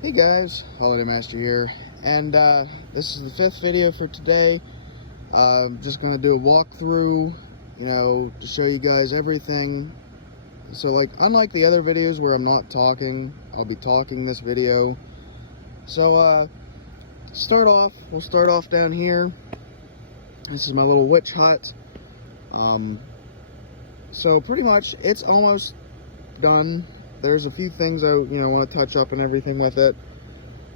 Hey guys, Holiday Master here, and this is the 5th video for today. I'm just going to do a walkthrough, to show you guys everything. So like, unlike the other videos where I'm not talking, I'll be talking this video. So we'll start off down here. This is my little witch hut. So pretty much it's almost done. There's a few things I want to touch up and everything with it.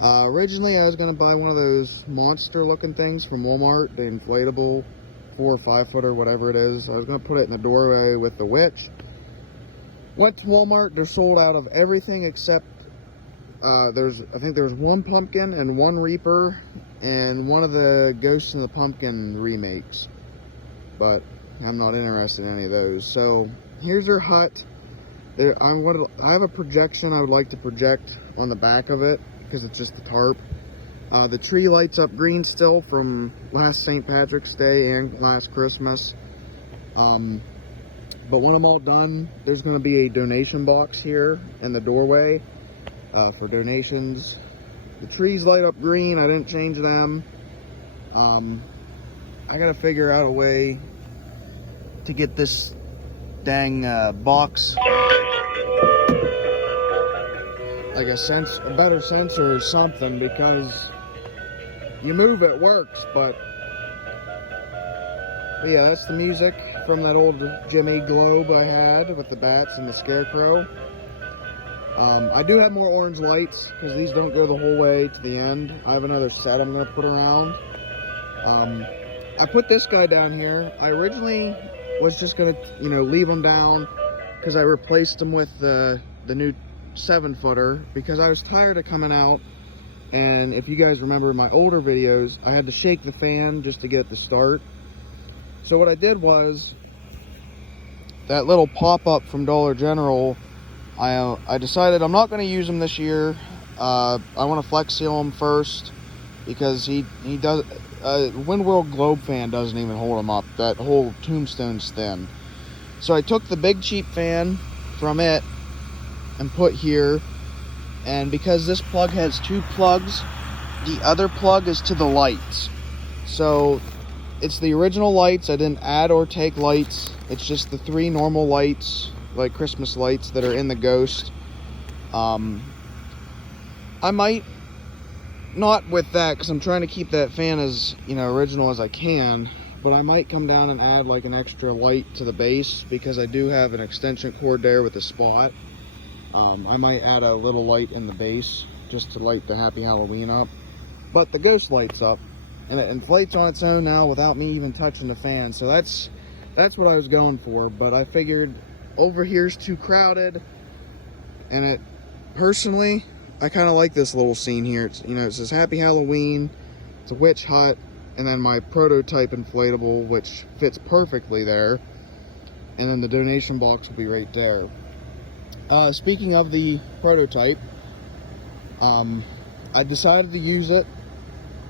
Originally I was going to buy one of those monster looking things from Walmart, the inflatable 4 or 5 foot or whatever it is. I was going to put it in the doorway with the witch. Went to Walmart, they're sold out of everything except I think there's one pumpkin and one reaper and one of the Ghosts in the Pumpkin remakes, but I'm not interested in any of those. So here's her hut. I have a projection I would like to project on the back of it because it's just a tarp. The tree lights up green still from last St. Patrick's Day and last Christmas. But when I'm all done, there's going to be a donation box here in the doorway for donations. The trees light up green. I didn't change them. I got to figure out a way to get this dang box like a better sensor or something, because you move it works, but yeah, that's the music from that old Jimmy Globe I had with the bats and the scarecrow. I do have more orange lights because these don't go the whole way to the end. I have another set I'm going to put around. I put this guy down here. I originally was just going to leave him down because I replaced him with the new 7-footer because I was tired of coming out, and if you guys remember my older videos, I had to shake the fan just to get it to start. So what I did was, that little pop-up from Dollar General, I decided I'm not going to use them this year. I want to flex seal him first because he does Wind World Globe fan doesn't even hold him up. That whole tombstone's thin. So I took the big cheap fan from it and put here, and because this plug has 2 plugs, the other plug is to the lights. So it's the original lights. I didn't add or take lights. It's just the 3 normal lights, like Christmas lights, that are in the Ghost. I might not with that because I'm trying to keep that fan as original as I can, but I might come down and add like an extra light to the base because I do have an extension cord there with a spot. I might add a little light in the base just to light the Happy Halloween up. But the Ghost lights up, and it inflates on its own now without me even touching the fan. So that's what I was going for. But I figured over here's too crowded, and personally, I kind of like this little scene here. It's, it says Happy Halloween, it's a witch hut, and then my prototype inflatable, which fits perfectly there. And then the donation box will be right there. Speaking of the prototype, I decided to use it.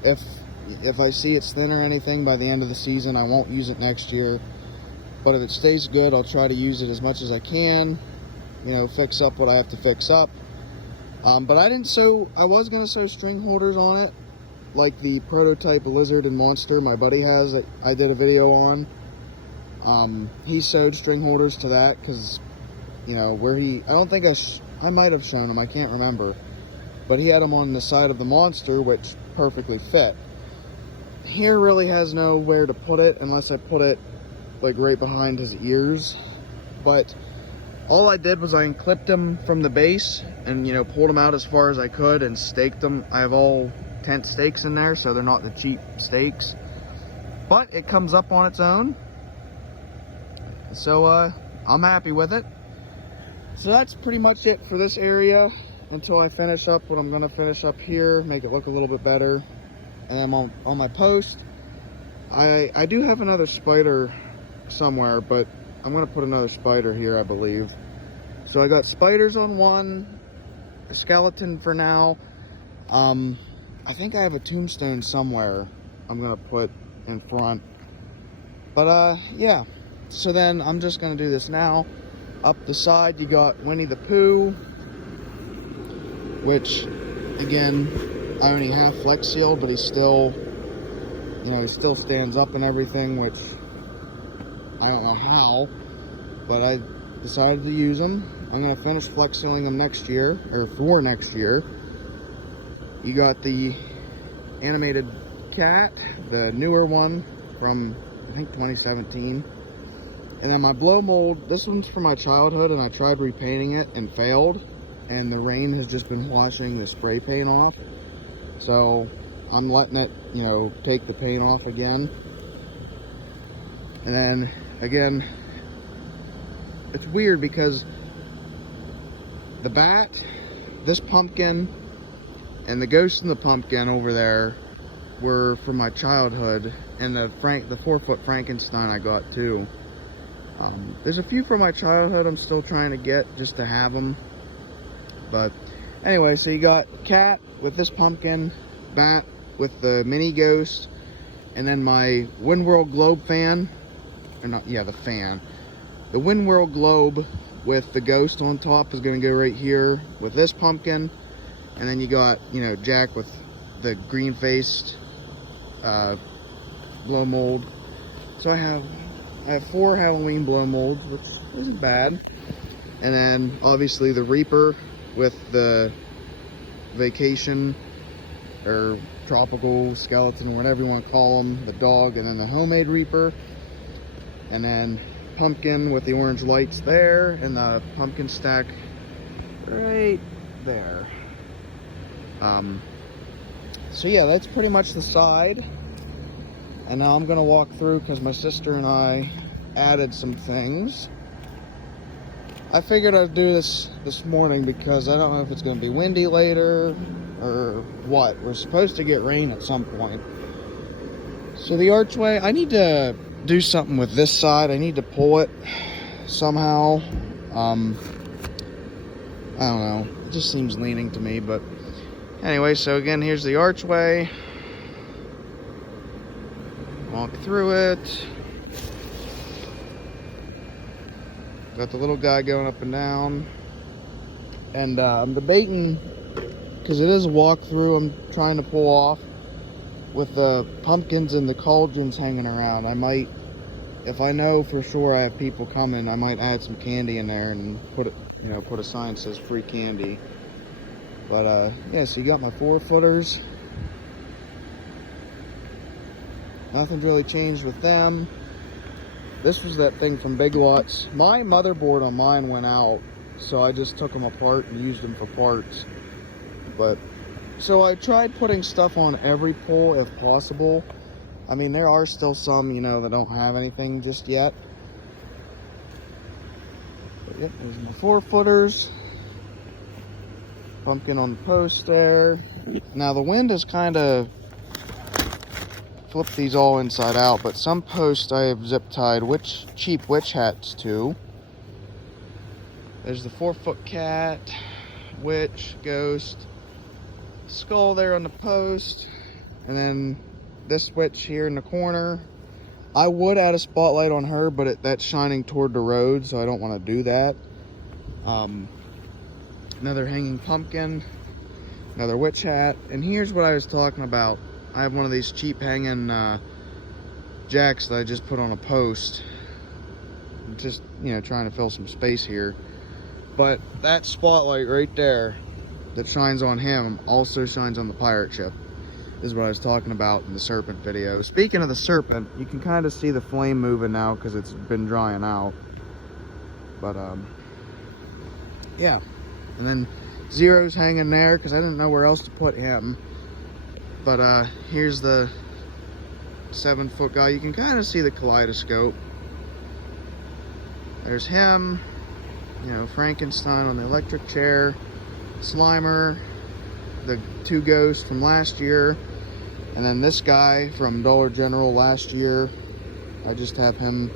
If I see it's thin or anything by the end of the season, I won't use it next year. But if it stays good, I'll try to use it as much as I can. Fix up what I have to fix up. But I was going to sew string holders on it, like the prototype Lizard and Monster my buddy has that I did a video on. He sewed string holders to that because I might have shown him, I can't remember, but he had them on the side of the Monster, which perfectly fit. Here really has nowhere to put it unless I put it like right behind his ears. But all I did was I unclipped him from the base and pulled him out as far as I could and staked them. I have all tent stakes in there, so they're not the cheap stakes, but it comes up on its own. So I'm happy with it. So that's pretty much it for this area until I finish up what I'm going to finish up here, make it look a little bit better. And I'm on my post. I do have another spider somewhere, but I'm going to put another spider here, I believe. So I got spiders on one, a skeleton for now. I think I have a tombstone somewhere I'm going to put in front. But yeah, so then I'm just going to do this now. Up the side, you got Winnie the Pooh, which Again, I only have Flex Seal, but he's still, you know, he still stands up and everything, which I don't know how, but I decided to use him. I'm going to finish Flex Sealing him next year, or for next year. You got the animated cat, the newer one from, I think, 2017. And then my blow mold, this one's from my childhood, and I tried repainting it and failed. And the rain has just been washing the spray paint off. So I'm letting it, you know, take the paint off again. And then, again, it's weird because the bat, this pumpkin, and the ghost in the pumpkin over there were from my childhood, and the 4-foot Frankenstein I got too. There's a few from my childhood I'm still trying to get just to have them. But anyway, so you got cat with this pumpkin, bat with the mini ghost, and then my Windworld Globe fan, or not, yeah, the fan. The Windworld Globe with the ghost on top is going to go right here with this pumpkin. And then you got, you know, Jack with the green-faced blow mold. So I have 4 Halloween blow molds, which isn't bad. And then obviously the Reaper with the vacation or tropical skeleton, whatever you want to call them, the dog, and then the homemade Reaper. And then pumpkin with the orange lights there, and the pumpkin stack right there. So yeah, that's pretty much the side. And now I'm gonna walk through because my sister and I added some things. I figured I'd do this morning because I don't know if it's gonna be windy later or what. We're supposed to get rain at some point. So the archway, I need to do something with this side. I need to pull it somehow. I don't know. It just seems leaning to me, but anyway, so again, here's the archway. Walk through it. Got the little guy going up and down. And I'm debating, because it is a walkthrough I'm trying to pull off, with the pumpkins and the cauldrons hanging around. I might, if I know for sure I have people coming, I might add some candy in there and put it, you know, put a sign that says free candy. But yeah, so you got my 4-footers. Nothing's really changed with them. This was that thing from Big Lots. My motherboard on mine went out, so I just took them apart and used them for parts. But so I tried putting stuff on every pole if possible. I mean, there are still some, you know, that don't have anything just yet. But yep, there's my 4-footers. Pumpkin on the post there. Now the wind has kind of flipped these all inside out, but some posts I have zip tied cheap witch hats to. There's the 4-foot cat, witch, ghost, skull there on the post, and then this witch here in the corner. I would add a spotlight on her, but that's shining toward the road, so I don't want to do that. Another hanging pumpkin, another witch hat, and here's what I was talking about. I have one of these cheap hanging jacks that I just put on a post. Just, you know, trying to fill some space here. But that spotlight right there that shines on him also shines on the pirate ship. This is what I was talking about in the serpent video. Speaking of the serpent, you can kind of see the flame moving now because it's been drying out. But yeah. And then Zero's hanging there because I didn't know where else to put him. But here's the 7-foot guy. You can kind of see the kaleidoscope. There's him, you know, Frankenstein on the electric chair, Slimer, the 2 ghosts from last year, and then this guy from Dollar General last year. I just have him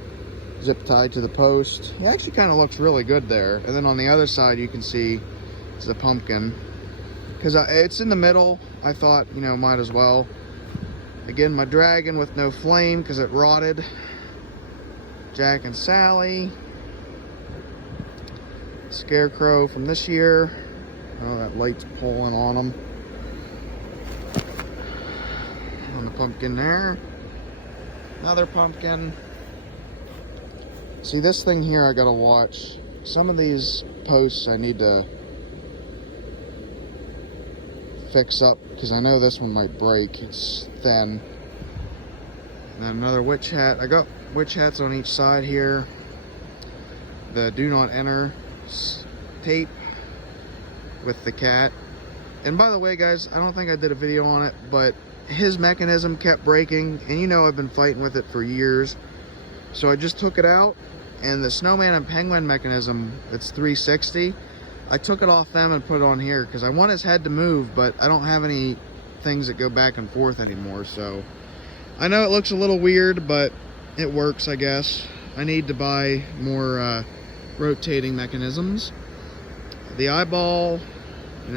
zip tied to the post. He actually kind of looks really good there. And then on the other side you can see it's the pumpkin. Because it's in the middle, I thought, you know, might as well. Again, my dragon with no flame because it rotted. Jack and Sally. Scarecrow from this year. Oh, that light's pulling on them. on the pumpkin there. Another pumpkin. See, this thing here I gotta watch. Some of these posts I need to fix up because I know this one might break. It's thin. And then another witch hat. I got witch hats on each side here. The do not enter tape with the cat. And by the way, guys, I don't think I did a video on it, but his mechanism kept breaking, and you know I've been fighting with it for years. So I just took it out, and the snowman and penguin mechanism, it's 360. I took it off them and put it on here because I want his head to move, but I don't have any things that go back and forth anymore. So I know it looks a little weird, but it works, I guess. I need to buy more rotating mechanisms. The eyeball,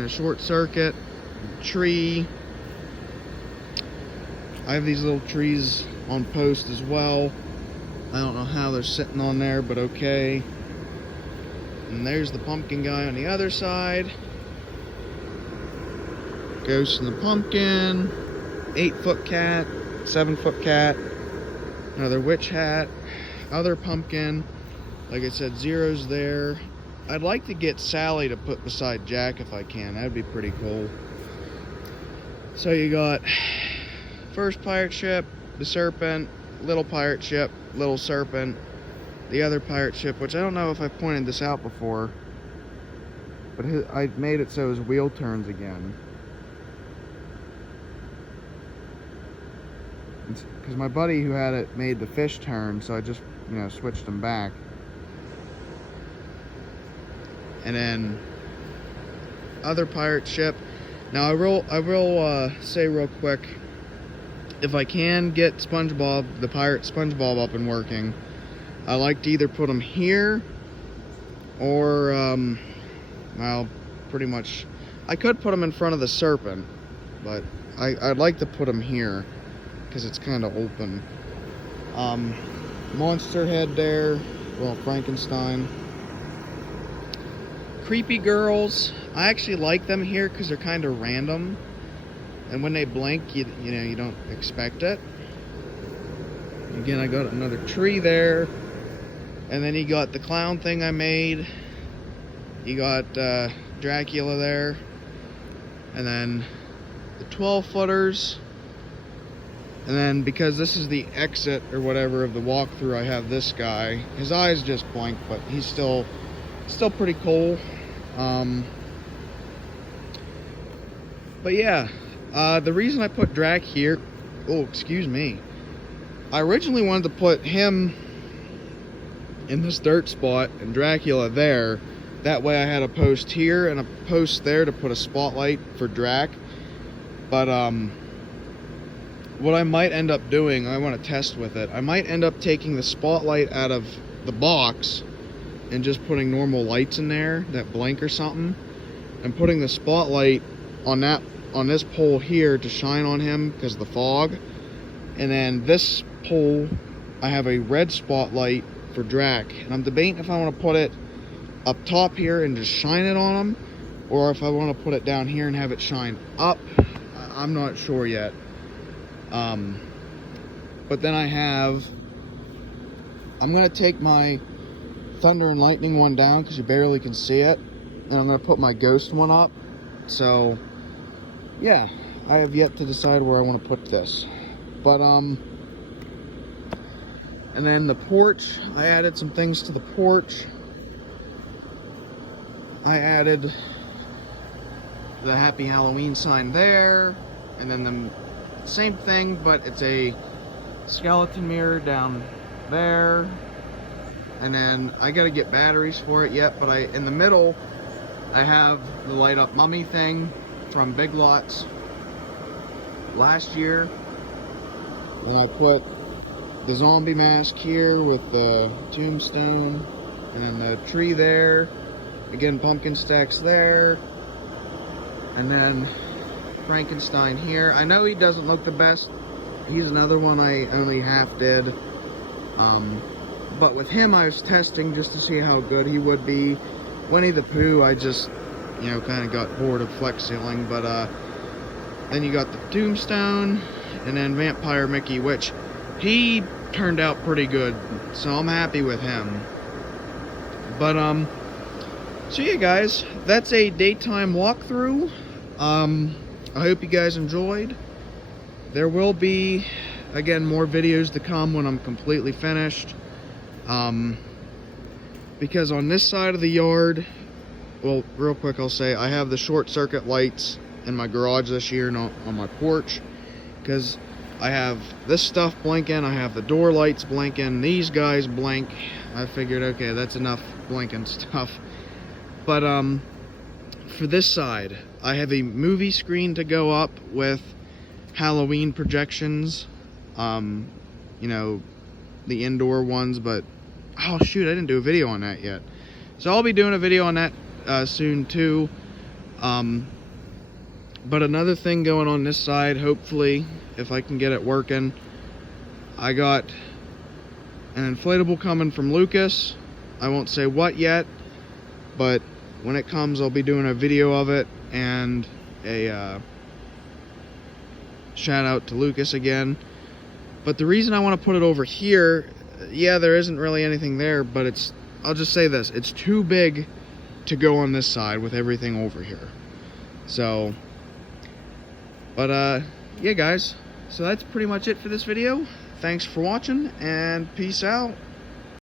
short circuit, tree. I have these little trees on post as well. I don't know how they're sitting on there, but okay. And there's the pumpkin guy on the other side. Ghost in the pumpkin. 8-foot cat. 7-foot cat. Another witch hat. Other pumpkin. Like I said, Zero's there. I'd like to get Sally to put beside Jack if I can. That'd be pretty cool. So you got first pirate ship, the serpent, little pirate ship, little serpent, the other pirate ship, which I don't know if I pointed this out before, but I made it so his wheel turns again. Because my buddy who had it made the fish turn, so I just, switched them back. And then other pirate ship. Now I will say real quick, if I can get SpongeBob, the pirate SpongeBob, up and working, I like to either put him here or well, pretty much I could put him in front of the serpent, but I'd like to put him here because it's kind of open. Monster head there, well, Frankenstein. Creepy girls, I actually like them here because they're kind of random, and when they blink, you don't expect it. Again, I got another tree there, and then you got the clown thing I made. You got Dracula there, and then the 12-footers, and then because this is the exit or whatever of the walkthrough, I have this guy. His eyes just blink, but he's still pretty cool. But yeah, the reason I put Drac here, oh, excuse me, I originally wanted to put him in this dirt spot and Dracula there. That way I had a post here and a post there to put a spotlight for Drac. But what I might end up doing, I want to test with it, I might end up taking the spotlight out of the box and just putting normal lights in there that blink or something, and putting the spotlight on this pole here to shine on him because of the fog. And then this pole, I have a red spotlight for Drac, and I'm debating if I want to put it up top here and just shine it on him, or if I want to put it down here and have it shine up. I'm not sure yet. But then I'm gonna take my Thunder and Lightning one down because you barely can see it, and I'm gonna put my Ghost one up. So yeah, I have yet to decide where I want to put this, but and then the porch, I added some things to the porch. I added the Happy Halloween sign there, and then the same thing, but it's a skeleton mirror down there. And then I gotta get batteries for it yet, but in the middle I have the light up mummy thing from Big Lots last year. And I put the zombie mask here with the tombstone, and then the tree there. Again, pumpkin stacks there. And then Frankenstein here. I know he doesn't look the best. He's another one I only half did. But with him, I was testing just to see how good he would be. Winnie the Pooh, I just, kind of got bored of flex sealing. But Then you got the Tombstone, and then Vampire Mickey, which he turned out pretty good, so I'm happy with him. But so yeah, guys, that's a daytime walkthrough. I hope you guys enjoyed. There will be, again, more videos to come when I'm completely finished. Because on this side of the yard, well, real quick, I'll say I have the short circuit lights in my garage this year, not on my porch, because I have this stuff blinking, I have the door lights blinking, these guys blink. I figured, okay, that's enough blinking stuff. But for this side, I have a movie screen to go up with Halloween projections, you know, the indoor ones, but oh shoot, I didn't do a video on that yet. So I'll be doing a video on that soon too. But another thing going on this side, hopefully, if I can get it working, I got an inflatable coming from Lucas. I won't say what yet, but when it comes, I'll be doing a video of it, and a shout out to Lucas again. But the reason I want to put it over here, yeah, there isn't really anything there, but it's, I'll just say this, it's too big to go on this side with everything over here. So, but yeah guys, so that's pretty much it for this video. Thanks for watching, and peace out.